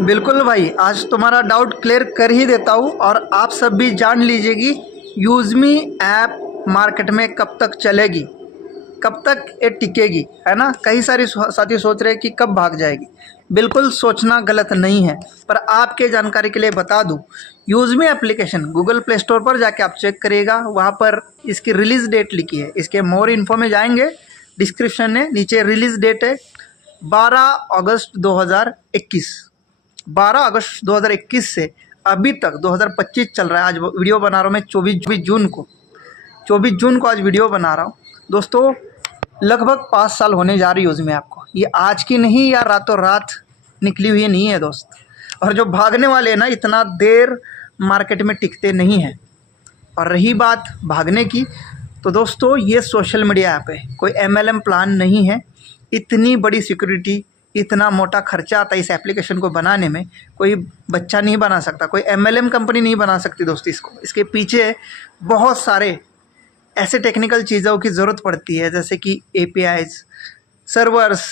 बिल्कुल भाई, आज तुम्हारा डाउट क्लियर कर ही देता हूँ और आप सब भी जान लीजिए कि यूज़मी ऐप मार्केट में कब तक चलेगी, कब तक ये टिकेगी, है ना। कई सारे साथी सोच रहे हैं कि कब भाग जाएगी। बिल्कुल सोचना गलत नहीं है, पर आपके जानकारी के लिए बता दूं, यूज़मी एप्लीकेशन गूगल प्ले स्टोर पर जाके आप चेक करिएगा, वहाँ पर इसकी रिलीज़ डेट लिखी है। इसके मोर इन्फो में जाएंगे, डिस्क्रिप्शन में नीचे रिलीज़ डेट है 12 अगस्त 2021। 12 अगस्त 2021 से अभी तक 2025 चल रहा है। आज वीडियो बना रहा हूँ मैं 24 जून को, 24 जून को आज वीडियो बना रहा हूँ दोस्तों। लगभग 5 साल होने जा रही है यूज़मी आपको। ये आज की नहीं या रातों रात निकली हुई नहीं है दोस्त। और जो भागने वाले हैं ना, इतना देर मार्केट में टिकते नहीं हैं। और रही बात भागने की, तो दोस्तों ये सोशल मीडिया ऐप है, कोई MLM प्लान नहीं है। इतनी बड़ी सिक्योरिटी, इतना मोटा खर्चा आता है इस एप्लीकेशन को बनाने में, कोई बच्चा नहीं बना सकता, कोई MLM कंपनी नहीं बना सकती दोस्तों इसको। इसके पीछे बहुत सारे ऐसे टेक्निकल चीज़ों की ज़रूरत पड़ती है, जैसे कि APIs, सर्वर्स,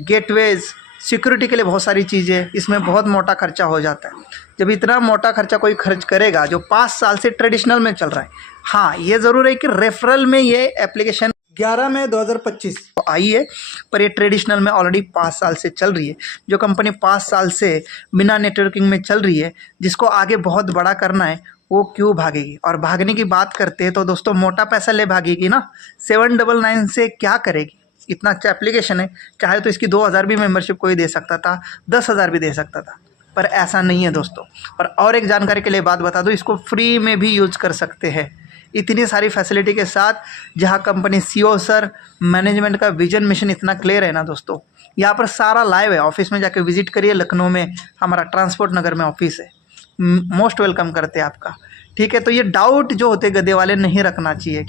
गेटवेज, सिक्योरिटी के लिए बहुत सारी चीज़ें। इसमें बहुत मोटा खर्चा हो जाता है। जब इतना मोटा खर्चा कोई खर्च करेगा जो 5 साल से ट्रेडिशनल में चल रहा है, हाँ ये ज़रूर है कि रेफरल में ये एप्लीकेशन 11 मई 2025 आई है, पर ये ट्रेडिशनल में ऑलरेडी 5 साल से चल रही है। जो कंपनी 5 साल से बिना नेटवर्किंग में चल रही है, जिसको आगे बहुत बड़ा करना है, वो क्यों भागेगी। और भागने की बात करते हैं तो दोस्तों मोटा पैसा ले भागेगी ना। 799 से क्या करेगी। इतना अच्छा एप्लीकेशन है, चाहे तो इसकी 2000 भी मेंबरशिप कोई दे सकता था, 10,000 भी दे सकता था, पर ऐसा नहीं है दोस्तों। और एक जानकारी के लिए बात बता दूं, इसको फ्री में भी यूज कर सकते हैं, इतनी सारी फैसिलिटी के साथ। जहां कंपनी CEO सर, मैनेजमेंट का विजन मिशन इतना क्लियर है ना दोस्तों। यहाँ पर सारा लाइव है। ऑफिस में जाके विजिट करिए, लखनऊ में हमारा ट्रांसपोर्ट नगर में ऑफिस है। मोस्ट वेलकम करते हैं आपका, ठीक है। तो ये डाउट जो होते गधे वाले नहीं रखना चाहिए,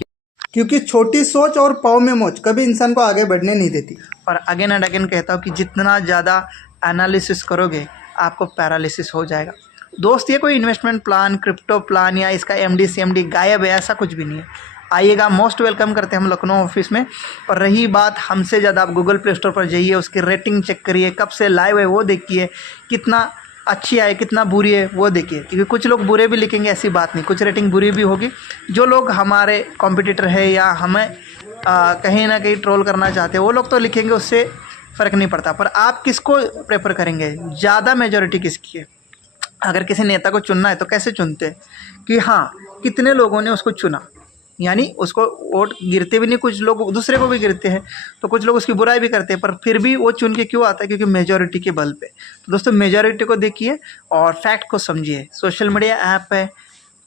क्योंकि छोटी सोच और पाँव में मोच कभी इंसान को आगे बढ़ने नहीं देती। और अगेन एंड अगेन कहता हूँ कि जितना ज़्यादा एनालिसिस करोगे आपको पैरालिसिस हो जाएगा दोस्त। ये कोई इन्वेस्टमेंट प्लान, क्रिप्टो प्लान या इसका MD CMD गायब है, ऐसा कुछ भी नहीं है। आइएगा, मोस्ट वेलकम करते हैं हम लखनऊ ऑफिस में। और रही बात हमसे ज़्यादा, आप गूगल प्ले स्टोर पर जाइए, उसकी रेटिंग चेक करिए, कब से लाइव है वो देखिए, कितना अच्छी है कितना बुरी है वो देखिए। क्योंकि कुछ लोग बुरे भी लिखेंगे, ऐसी बात नहीं, कुछ रेटिंग बुरी भी होगी। जो लोग हमारे कॉम्पिटिटर है या हमें कहीं ना कहीं ट्रोल करना चाहते हैं, वो लोग तो लिखेंगे, उससे फ़र्क नहीं पड़ता। पर आप किसको प्रेफर करेंगे, ज़्यादा मेजॉरिटी किसकी है। अगर किसी नेता को चुनना है तो कैसे चुनते हैं कि हाँ कितने लोगों ने उसको चुना, यानी उसको वोट गिरते भी नहीं, कुछ लोग दूसरे को भी गिरते हैं, तो कुछ लोग उसकी बुराई भी करते हैं, पर फिर भी वो चुन के क्यों आता है, क्योंकि मेजॉरिटी के बल पे। तो दोस्तों मेजॉरिटी को देखिए और फैक्ट को समझिए। सोशल मीडिया ऐप है,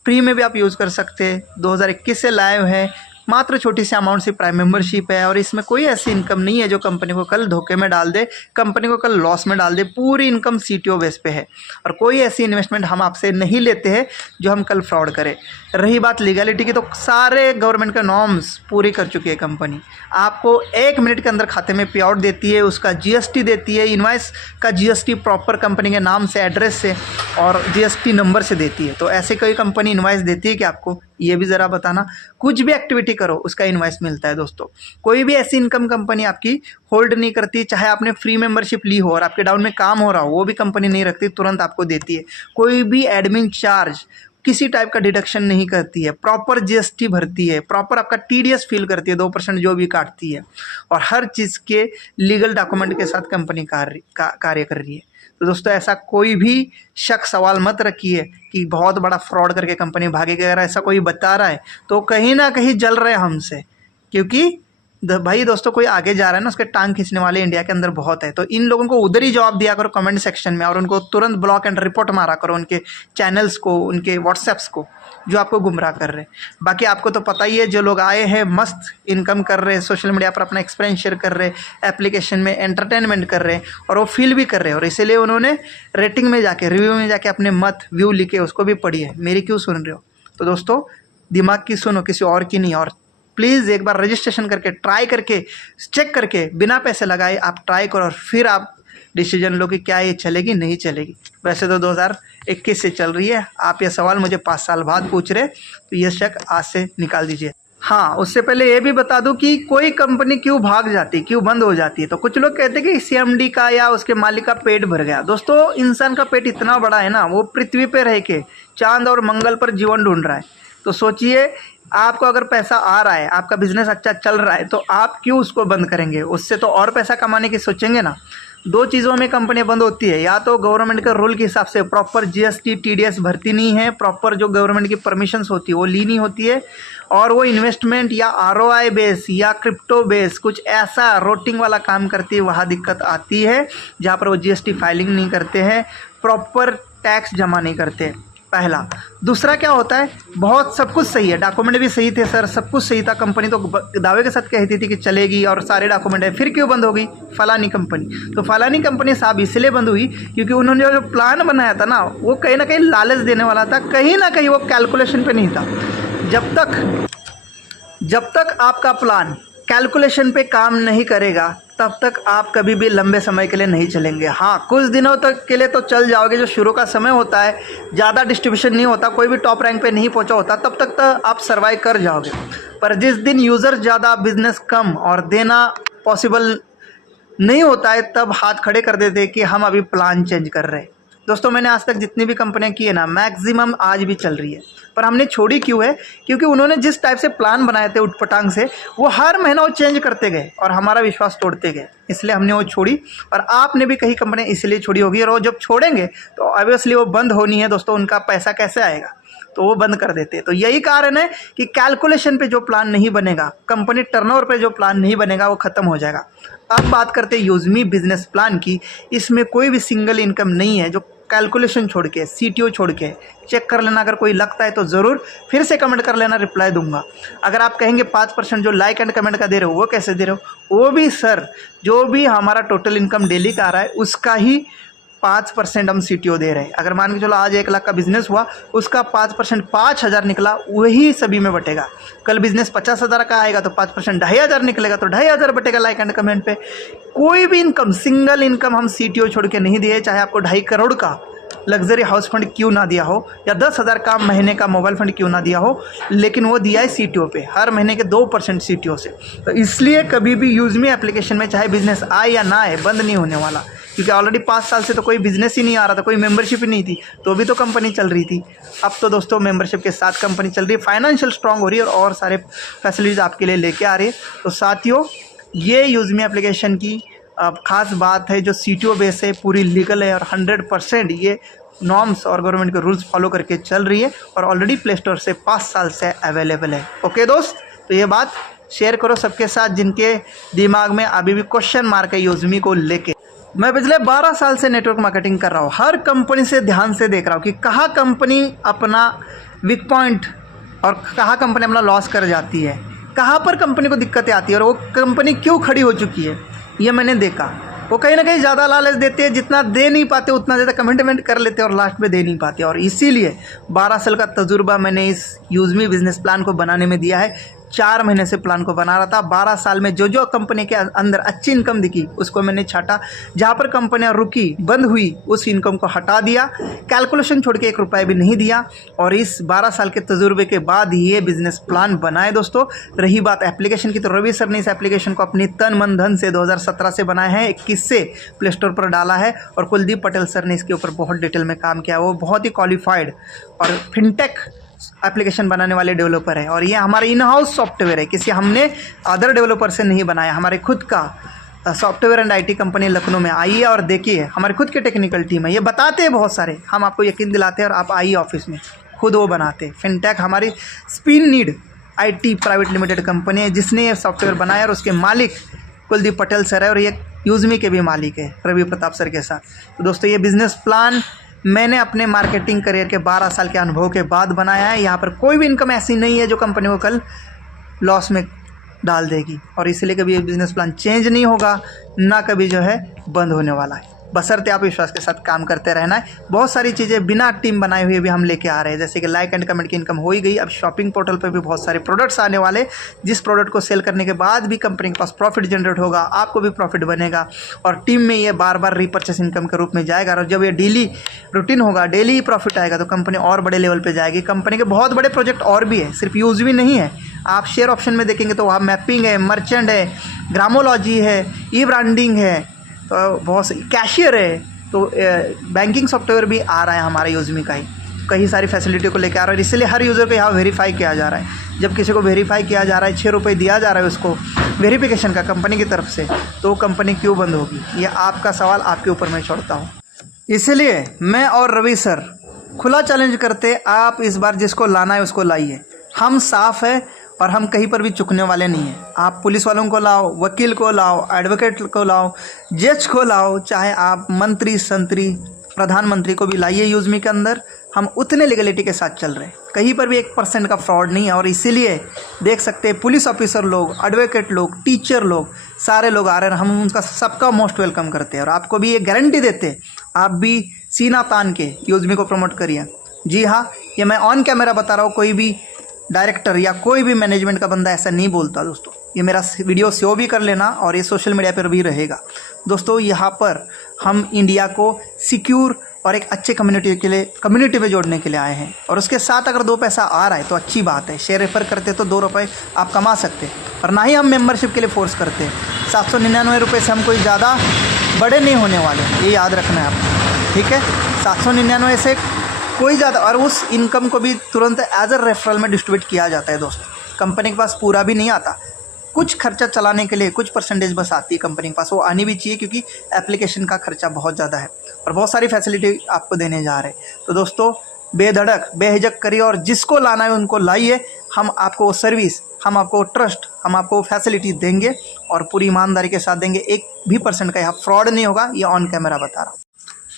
फ्री में भी आप यूज़ कर सकते हैं। 2021 से लाइव है, मात्र छोटी सी अमाउंट से प्राइम मेंबरशिप है। और इसमें कोई ऐसी इनकम नहीं है जो कंपनी को कल धोखे में डाल दे, कंपनी को कल लॉस में डाल दे। पूरी इनकम CTO बेस पे है। और कोई ऐसी इन्वेस्टमेंट हम आपसे नहीं लेते हैं जो हम कल फ्रॉड करें। रही बात लीगलिटी की, तो सारे गवर्नमेंट के नॉर्म्स पूरी कर चुकी है कंपनी। आपको 1 मिनट के अंदर खाते में पे आउट देती है, उसका GST देती है, इनवाइस का GST प्रॉपर कंपनी के नाम से, एड्रेस से और GST नंबर से देती है। तो ऐसे कोई कंपनी इनवाइस देती है कि आपको, ये भी ज़रा बताना। कुछ भी एक्टिविटी करो उसका इनवाइस मिलता है दोस्तों। कोई भी ऐसी इनकम कंपनी आपकी होल्ड नहीं करती, चाहे आपने फ्री मेंबरशिप ली हो और आपके डाउन में काम हो रहा हो, वो भी कंपनी नहीं रखती, तुरंत आपको देती है। कोई भी एडमिन चार्ज किसी टाइप का डिडक्शन नहीं करती है, प्रॉपर GST भरती है, प्रॉपर आपका TDS फील करती है, 2% जो भी काटती है। और हर चीज़ के लीगल डॉक्यूमेंट के साथ कंपनी कार्य कर रही है। तो दोस्तों ऐसा कोई भी शक सवाल मत रखिए कि बहुत बड़ा फ्रॉड करके कंपनी भागेगी। अगर ऐसा कोई बता रहा है तो कहीं ना कहीं जल रहे हैं हमसे, क्योंकि भाई दोस्तों कोई आगे जा रहा है ना, उसके टांग खींचने वाले इंडिया के अंदर बहुत है। तो इन लोगों को उधर ही जवाब दिया करो कमेंट सेक्शन में, और उनको तुरंत ब्लॉक एंड रिपोर्ट मारा करो, उनके चैनल्स को, उनके व्हाट्सएप्स को, जो आपको गुमराह कर रहे हैं। बाकी आपको तो पता ही है, जो लोग आए हैं मस्त इनकम कर रहे हैं, सोशल मीडिया पर अपना एक्सपीरियंस शेयर कर रहे हैं, एप्लीकेशन में एंटरटेनमेंट कर रहे हैं, और वो फील भी कर रहे हैं। और इसीलिए उन्होंने रेटिंग में जाके, रिव्यू में जाके अपने मत व्यू लिखे, उसको भी पढ़िए। मेरी क्यों सुन रहे हो। तो दोस्तों दिमाग की सुनो, किसी और की नहीं। और प्लीज़ एक बार रजिस्ट्रेशन करके, ट्राई करके, चेक करके, बिना पैसे लगाए आप ट्राई करो, और फिर आप डिसीजन लो कि क्या ये चलेगी नहीं चलेगी। वैसे तो 2021 से चल रही है, आप ये सवाल मुझे 5 साल बाद पूछ रहे, तो ये शक आज से निकाल दीजिए। हाँ, उससे पहले ये भी बता दूं कि कोई कंपनी क्यों भाग जाती, क्यों बंद हो जाती है। तो कुछ लोग कहते हैं कि सीएमडी का या उसके मालिक का पेट भर गया। दोस्तों, इंसान का पेट इतना बड़ा है ना, वो पृथ्वी पे रह के चांद और मंगल पर जीवन ढूंढ रहा है। तो सोचिए, आपको अगर पैसा आ रहा है, आपका बिजनेस अच्छा चल रहा है, तो आप क्यों उसको बंद करेंगे? उससे तो और पैसा कमाने की सोचेंगे ना। दो चीज़ों में कंपनी बंद होती है, या तो गवर्नमेंट के रूल के हिसाब से प्रॉपर जीएसटी टीडीएस भरती नहीं है, प्रॉपर जो गवर्नमेंट की परमिशंस होती है वो ली नहीं होती है, और वो इन्वेस्टमेंट या आरओआई बेस या क्रिप्टो बेस कुछ ऐसा रोटिंग वाला काम करती है, वहाँ दिक्कत आती है, जहाँ पर वो जीएसटी फाइलिंग नहीं करते हैं, प्रॉपर टैक्स जमा नहीं करते। पहला। दूसरा क्या होता है, बहुत सब कुछ सही है, डॉक्यूमेंट भी सही थे सर, सब कुछ सही था, कंपनी तो दावे के साथ कहती थी कि चलेगी और सारे डॉक्यूमेंट है, फिर क्यों बंद हो गई फलानी कंपनी? तो फलानी कंपनी साहब इसलिए बंद हुई क्योंकि उन्होंने जो प्लान बनाया था ना, वो कहीं ना कहीं लालच देने वाला था, कहीं ना कहीं वो कैलकुलेशन पे नहीं था। जब तक आपका प्लान कैलकुलेशन पे काम नहीं करेगा, तब तक आप कभी भी लंबे समय के लिए नहीं चलेंगे। हाँ, कुछ दिनों तक के लिए तो चल जाओगे, जो शुरू का समय होता है, ज़्यादा डिस्ट्रीब्यूशन नहीं होता, कोई भी टॉप रैंक पे नहीं पहुंचा होता, तब तक तो आप सर्वाइव कर जाओगे। पर जिस दिन यूज़र ज़्यादा, बिजनेस कम और देना पॉसिबल नहीं होता है, तब हाथ खड़े कर देते हैं कि हम अभी प्लान चेंज कर रहे हैं। दोस्तों, मैंने आज तक जितनी भी कंपनियां की है ना, मैक्सिमम आज भी चल रही है, पर हमने छोड़ी क्यों है? क्योंकि उन्होंने जिस टाइप से प्लान बनाए थे उठपटांग से, वो हर महीना वो चेंज करते गए और हमारा विश्वास तोड़ते गए, इसलिए हमने वो छोड़ी। और आपने भी कई कंपनियां इसलिए छोड़ी होगी, और वो जब छोड़ेंगे तो ऑब्वियसली वो बंद होनी है। दोस्तों, उनका पैसा कैसे आएगा? तो वो बंद कर देते हैं। तो यही कारण है कि कैलकुलेशन पे जो प्लान नहीं बनेगा, कंपनी टर्नओवर पे जो प्लान नहीं बनेगा, वो खत्म हो जाएगा। अब बात करते हैं यूजमी बिजनेस प्लान की। इसमें कोई भी सिंगल इनकम नहीं है, जो कैलकुलेशन छोड़ के, सीटीओ छोड़ के। चेक कर लेना, अगर कोई लगता है तो ज़रूर फिर से कमेंट कर लेना, रिप्लाई दूंगा। अगर आप कहेंगे 5% जो लाइक एंड कमेंट का दे रहे हो, वो कैसे दे रहे हो? वो भी सर, जो भी हमारा टोटल इनकम डेली का आ रहा है, उसका ही 5% हम सीटीओ दे रहे हैं। अगर मान के चलो आज 1 लाख का बिजनेस हुआ, उसका 5% 5,000 निकला, वही सभी में बटेगा। कल बिजनेस 50,000 का आएगा तो 5% 2,500 निकलेगा, तो 2,500 बटेगा लाइक एंड कमेंट पे। कोई भी इनकम, सिंगल इनकम हम सीटीओ छोड़ के नहीं दिए, चाहे आपको 2.5 करोड़ का लग्जरी हाउस फंड क्यों ना दिया हो, या 10,000 का महीने का मोबाइल फंड क्यों ना दिया हो, लेकिन वो दिया है सीटीओ पे, हर महीने के 2% सीटीओ से। तो इसलिए कभी भी यूजमी एप्लीकेशन में चाहे बिजनेस आए या ना आए, बंद नहीं होने वाला। क्योंकि ऑलरेडी 5 साल से तो कोई बिजनेस ही नहीं आ रहा था, कोई मेंबरशिप ही नहीं थी, तो भी तो कंपनी चल रही थी। अब तो दोस्तों मेंबरशिप के साथ कंपनी चल रही है, फाइनेंशियल स्ट्रांग हो रही है और सारे फैसिलिटीज़ आपके लिए लेके आ रही है। तो साथियों, ये यूजमी एप्लीकेशन की ख़ास बात है, जो सीटीओ बेस है, पूरी लीगल है और 100% ये नॉर्म्स और गवर्नमेंट के रूल्स फॉलो करके चल रही है, और ऑलरेडी प्ले स्टोर से 5 साल से अवेलेबल है। ओके दोस्त, तो ये बात शेयर करो सबके साथ जिनके दिमाग में अभी भी क्वेश्चन मार्क है यूजमी को लेके। मैं पिछले 12 साल से नेटवर्क मार्केटिंग कर रहा हूँ, हर कंपनी से ध्यान से देख रहा हूँ कि कहाँ कंपनी अपना वीक पॉइंट और कहाँ कंपनी अपना लॉस कर जाती है, कहाँ पर कंपनी को दिक्कतें आती है और वो कंपनी क्यों खड़ी हो चुकी है, ये मैंने देखा। वो कहीं ना कहीं ज़्यादा लालच देते हैं, जितना दे नहीं पाते उतना ज़्यादा कमिटमेंट कर लेते हैं और लास्ट में दे नहीं पाते। और इसीलिए 12 साल का तजुर्बा मैंने इस यूजमी बिजनेस प्लान को बनाने में दिया है। 4 महीने से प्लान को बना रहा था। 12 साल में जो जो कंपनी के अंदर अच्छी इनकम दिखी उसको मैंने छाटा, जहाँ पर कंपनियाँ रुकी, बंद हुई, उस इनकम को हटा दिया, कैलकुलेशन छोड़ के 1 रुपया भी नहीं दिया। और इस 12 साल के तजुर्बे के बाद ये बिजनेस प्लान बनाए दोस्तों। रही बात एप्लीकेशन की, तो रवि सर ने इस एप्लीकेशन को अपनी तन मन धन से 2017 से बनाया है, 21 से प्ले स्टोर पर डाला है, और कुलदीप पटेल सर ने इसके ऊपर बहुत डिटेल में काम किया। वो बहुत ही क्वालिफाइड और फिनटेक एप्लीकेशन बनाने वाले डेवलपर है, और ये हमारा इन हाउस सॉफ्टवेयर है, किसी हमने अदर डेवलपर से नहीं बनाया। हमारे खुद का software and IT company Lucknow में आई है, और देखिए हमारे खुद की टेक्निकल टीम है। ये बताते हैं बहुत सारे, हम आपको यकीन दिलाते हैं और आप आइए ऑफिस में, खुद वो बनाते हैं। फिनटेक हमारी spin need IT private limited company है, जिसने ये सॉफ्टवेयर बनाया, और उसके मालिक कुलदीप पटेल सर है, और ये यूजमी के भी मालिक है रवि प्रताप सर के साथ। तो दोस्तों, ये बिजनेस प्लान मैंने अपने मार्केटिंग करियर के 12 साल के अनुभव के बाद बनाया है। यहाँ पर कोई भी इनकम ऐसी नहीं है जो कंपनी को कल लॉस में डाल देगी, और इसलिए कभी ये बिजनेस प्लान चेंज नहीं होगा, ना कभी जो है बंद होने वाला है। बशर्ते आप विश्वास के साथ काम करते रहना है। बहुत सारी चीज़ें बिना टीम बनाए हुए भी हम लेके आ रहे हैं, जैसे कि लाइक एंड कमेंट की इनकम हो ही गई। अब शॉपिंग पोर्टल पर भी बहुत सारे प्रोडक्ट्स आने वाले, जिस प्रोडक्ट को सेल करने के बाद भी कंपनी के पास प्रॉफिट जनरेट होगा, आपको भी प्रॉफिट बनेगा, और टीम में ये बार बार रीपर्चेस इनकम के रूप में जाएगा। और जब ये डेली रूटीन होगा, डेली प्रॉफिट आएगा, तो कंपनी और बड़े लेवल पर जाएगी। कंपनी के बहुत बड़े प्रोजेक्ट और भी है, सिर्फ यूजमी नहीं है। आप शेयर ऑप्शन में देखेंगे तो वहाँ मैपिंग है, मर्चेंट है, ग्रामोलॉजी है, ई ब्रांडिंग है, तो बहुत सी कैशियर है, तो बैंकिंग सॉफ्टवेयर भी आ रहा है हमारा यूज़मी का ही, कई सारी फैसिलिटी को लेकर आ रहा है। इसलिए हर यूज़र को यहाँ वेरीफाई किया जा रहा है। जब किसी को वेरीफाई किया जा रहा है, 6 रुपये दिया जा रहा है उसको वेरिफिकेशन का कंपनी की तरफ से, तो कंपनी क्यों बंद होगी? ये आपका सवाल आपके ऊपर मैं छोड़ता हूँ। इसलिए मैं और रवि सर खुला चैलेंज करते, आप इस बार जिसको लाना है उसको लाइए। हम साफ़ है और हम कहीं पर भी चुकने वाले नहीं हैं। आप पुलिस वालों को लाओ, वकील को लाओ, एडवोकेट को लाओ, जज को लाओ, चाहे आप मंत्री संतरी प्रधानमंत्री को भी लाइए यूज़मी के अंदर। हम उतने लीगलिटी के साथ चल रहे हैं, कहीं पर भी 1% का फ्रॉड नहीं है। और इसीलिए देख सकते हैं पुलिस ऑफिसर लोग, एडवोकेट लोग, टीचर लोग, सारे लोग आ रहे हैं। हम उनका सबका मोस्ट वेलकम करते हैं और आपको भी ये गारंटी देते हैं, आप भी सीना तान के यूज़मी को प्रमोट करिए। जी हाँ, ये मैं ऑन कैमरा बता रहा हूँ, कोई भी डायरेक्टर या कोई भी मैनेजमेंट का बंदा ऐसा नहीं बोलता दोस्तों। ये मेरा वीडियो सेव भी कर लेना और ये सोशल मीडिया पर भी रहेगा दोस्तों। यहाँ पर हम इंडिया को सिक्योर और एक अच्छे कम्युनिटी में जोड़ने के लिए आए हैं। और उसके साथ अगर 2 पैसा आ रहा है तो अच्छी बात है। शेयर रेफर करते तो 2 रुपये आप कमा सकते हैं, और ना ही हम मेंबरशिप के लिए फोर्स करते हैं। 799 रुपये से हम कोई ज़्यादा बड़े नहीं होने वाले, ये याद रखना है आपको, ठीक है। 799 से कोई ज़्यादा, और उस इनकम को भी तुरंत एज अ रेफरल में डिस्ट्रीब्यूट किया जाता है दोस्तों। कंपनी के पास पूरा भी नहीं आता, कुछ खर्चा चलाने के लिए कुछ परसेंटेज बस आती है कंपनी के पास। वो आनी भी चाहिए क्योंकि एप्लीकेशन का खर्चा बहुत ज़्यादा है और बहुत सारी फैसिलिटी आपको देने जा रहे हैं। तो दोस्तों बेधड़क बेहिचक करिए और जिसको लाना है उनको लाइए। हम आपको वो सर्विस, हम आपको ट्रस्ट, हम आपको फैसिलिटी देंगे और पूरी ईमानदारी के साथ देंगे। 1% का यहाँ फ्रॉड नहीं होगा, ये ऑन कैमरा बता रहा हूँ।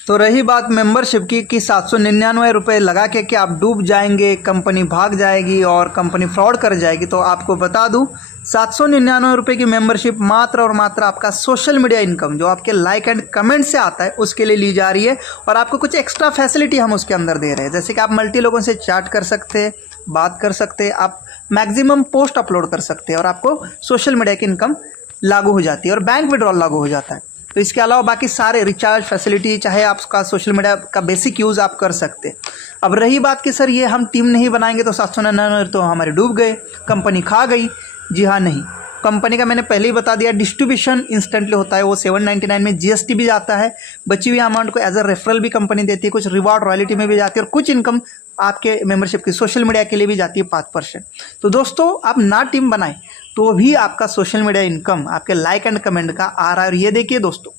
तो रही बात मेंबरशिप की कि 799 रुपये लगा के कि आप डूब जाएंगे, कंपनी भाग जाएगी और कंपनी फ्रॉड कर जाएगी, तो आपको बता दूं 799 रुपये की मेंबरशिप मात्र और मात्र आपका सोशल मीडिया इनकम जो आपके लाइक एंड कमेंट से आता है उसके लिए ली जा रही है। और आपको कुछ एक्स्ट्रा फैसिलिटी हम उसके अंदर दे रहे हैं, जैसे कि आप मल्टी लोगों से चैट कर सकते हैं, बात कर सकते हैं, आप मैक्सिमम पोस्ट अपलोड कर सकते हैं और आपको सोशल मीडिया की इनकम लागू हो जाती है और बैंक विड्रॉल लागू हो जाता है। तो इसके अलावा बाकी सारे रिचार्ज फैसिलिटी, चाहे आपका सोशल मीडिया का बेसिक यूज़ आप कर सकते हैं। अब रही बात कि सर ये हम टीम नहीं बनाएंगे तो 799 तो हमारे डूब गए, कंपनी खा गई। जी हाँ, नहीं, कंपनी का मैंने पहले ही बता दिया, डिस्ट्रीब्यूशन इंस्टेंटली होता है। वो 799 में जीएसटी भी जाता है, बची हुई अमाउंट को एज अ रेफरल भी कंपनी देती है, कुछ रिवॉर्ड रॉयल्टी में भी जाती है और कुछ इनकम आपके मेंबरशिप की सोशल मीडिया के लिए भी जाती है 5%। तो दोस्तों आप ना टीम बनाएं तो भी आपका सोशल मीडिया इनकम आपके लाइक एंड कमेंट का आ रहा है। और ये देखिए दोस्तों,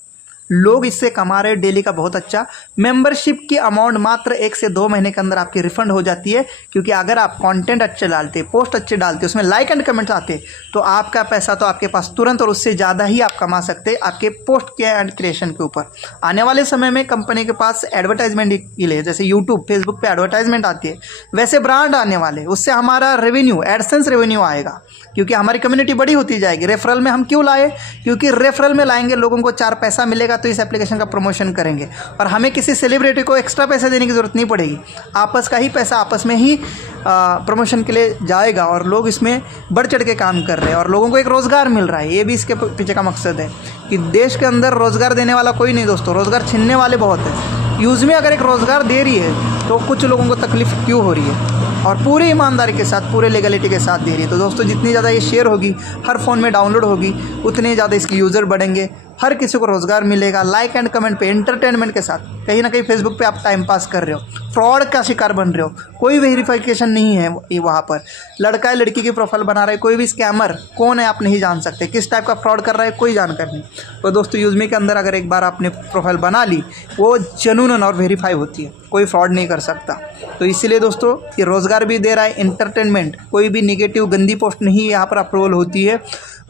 लोग इससे कमा रहे हैं डेली का बहुत अच्छा। मेंबरशिप की अमाउंट मात्र 1 से 2 महीने के अंदर आपकी रिफंड हो जाती है, क्योंकि अगर आप कंटेंट अच्छे डालते, पोस्ट अच्छे डालते, उसमें लाइक एंड कमेंट्स आते, तो आपका पैसा तो आपके पास तुरंत और उससे ज़्यादा ही आप कमा सकते हैं आपके पोस्ट के एंड क्रिएशन के ऊपर। आने वाले समय में कंपनी के पास एडवर्टाइजमेंट के लिए, जैसे यूट्यूब फेसबुक पे एडवर्टाइजमेंट आती है, वैसे ब्रांड आने वाले, उससे हमारा रेवेन्यू, एडसेंस रेवेन्यू आएगा, क्योंकि हमारी कम्युनिटी बड़ी होती जाएगी। रेफरल में हम क्यों लाए? क्योंकि रेफरल में लाएंगे, लोगों को 4 पैसा मिलेगा तो इस एप्लीकेशन का प्रमोशन करेंगे और हमें किसी सेलिब्रिटी को एक्स्ट्रा पैसे देने की ज़रूरत नहीं पड़ेगी। आपस का ही पैसा आपस में ही प्रमोशन के लिए जाएगा और लोग इसमें बढ़ चढ़ के काम कर रहे हैं और लोगों को एक रोज़गार मिल रहा है। ये भी इसके पीछे का मकसद है कि देश के अंदर रोज़गार देने वाला कोई नहीं दोस्तों, रोज़गार छीनने वाले बहुत हैं। यूज़मी अगर एक रोज़गार दे रही है तो कुछ लोगों को तकलीफ़ क्यों हो रही है, और पूरी ईमानदारी के साथ, पूरे लीगलिटी के साथ दे रही है। तो दोस्तों जितनी ज़्यादा ये शेयर होगी, हर फ़ोन में डाउनलोड होगी, उतने ज़्यादा इसके यूज़र बढ़ेंगे, हर किसी को रोज़गार मिलेगा लाइक एंड कमेंट पे, एंटरटेनमेंट के साथ। कहीं ना कहीं फेसबुक पे आप टाइम पास कर रहे हो, फ्रॉड का शिकार बन रहे हो, कोई वेरिफिकेशन नहीं है वहाँ पर, लड़का है लड़की की प्रोफाइल बना रहा है, कोई भी स्कैमर कौन है आप नहीं जान सकते, किस टाइप का फ्रॉड कर रहा है कोई जानकारी नहीं। तो दोस्तों यूज़मी के अंदर अगर एक बार आपने प्रोफाइल बना ली, वो जेन्युइन और वेरीफाई होती है, कोई फ्रॉड नहीं कर सकता। तो इसीलिए दोस्तों ये रोज़गार भी दे रहा है, एंटरटेनमेंट, कोई भी निगेटिव गंदी पोस्ट नहीं यहाँ पर अप्रूवल होती है,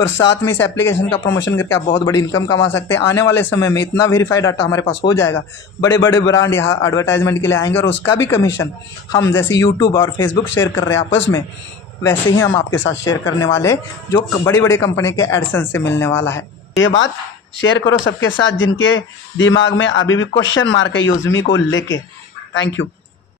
और साथ में इस एप्लीकेशन का प्रमोशन करके आप बहुत बड़ी इनकम कमा सकते हैं। आने वाले समय में इतना वेरीफाइड डाटा हमारे पास हो जाएगा, बड़े बड़े ब्रांड यहाँ एडवर्टाइजमेंट के लिए आएंगे और उसका भी कमीशन हम जैसे यूट्यूब और फेसबुक शेयर कर रहे हैं आपस में, वैसे ही हम आपके साथ शेयर करने वाले, जो बड़ी बड़ी कंपनी के एडसेंस से मिलने वाला है। ये बात शेयर करो सबके साथ जिनके दिमाग में अभी भी क्वेश्चन मार्क है यूज़मी को लेके। Thank you.